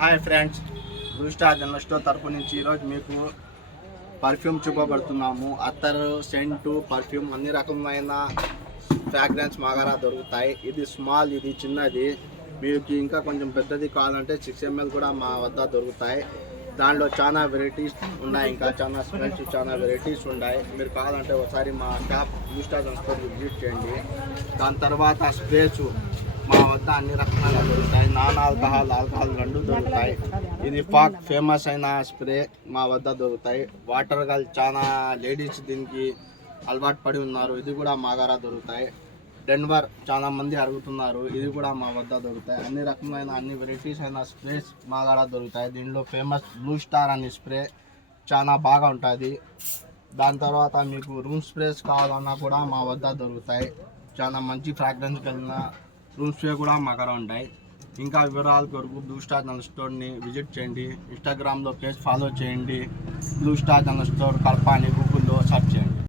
Hi friends, blue star general store తరపు నుంచి ఈరోజు మీకు పర్ఫ్యూమ్ చూపబడుతున్నాము. అత్తరు, సెంటు, పర్ఫ్యూమ్ అన్ని రకమైన ఫ్రాగ్రెన్స్ మాగారా దొరుకుతాయి. ఇది స్మాల్, ఇది చిన్నది. మీకు ఇంకా కొంచెం పెద్దది కావాలంటే 6 ml కూడా మా వద్ద దొరుకుతాయి. దాంట్లో చాలా వెరైటీస్ ఉన్నాయి, ఇంకా చాలా స్మెల్స్, చాలా వెరైటీస్ ఉన్నాయి. మీరు కావాలంటే ఒకసారి మా shop blue star general store visit చేయండి. దాని తర్వాత స్ప్రేస్ మా వద్ద అన్ని రకాల దొరుకుతాయి. నాన్ ఆల్కహాల్, ఆల్కహాల్ రెండు దొరుకుతాయి. ఇది ఫాక్ ఫేమస్ అయిన స్ప్రే మా వద్ద దొరుకుతాయి. వాటర్ గల్ చాలా లేడీస్ దీనికి అలవాటు పడి ఉన్నారు, ఇది కూడా మా దగ్గర దొరుకుతాయి. డెన్వర్ చాలా మంది అడుగుతున్నారు, ఇది కూడా మా వద్ద దొరుకుతాయి. అన్ని రకమైన అన్ని వెరైటీస్ అయిన స్ప్రేస్ మా దగ్గర దొరుకుతాయి. దీనిలో ఫేమస్ బ్లూ స్టార్ అనే స్ప్రే చాలా బాగా ఉంటుంది. దాని తర్వాత మీకు రూమ్ స్ప్రేస్ కావాలన్నా కూడా మా వద్ద దొరుకుతాయి. చాలా మంచి ఫ్రాగ్రెన్స్ కలిగిన రూమ్ స్ప్రే కూడా మా దగ్గర ఉంటాయి. ఇంకా వివరాల కొరకు బ్లూ స్టార్ జనరల్ స్టోర్ని విజిట్ చేయండి. ఇన్స్టాగ్రామ్లో పేజ్ ఫాలో చేయండి. Blue star general store Kadapa అని గూగుల్లో సెర్చ్ చేయండి.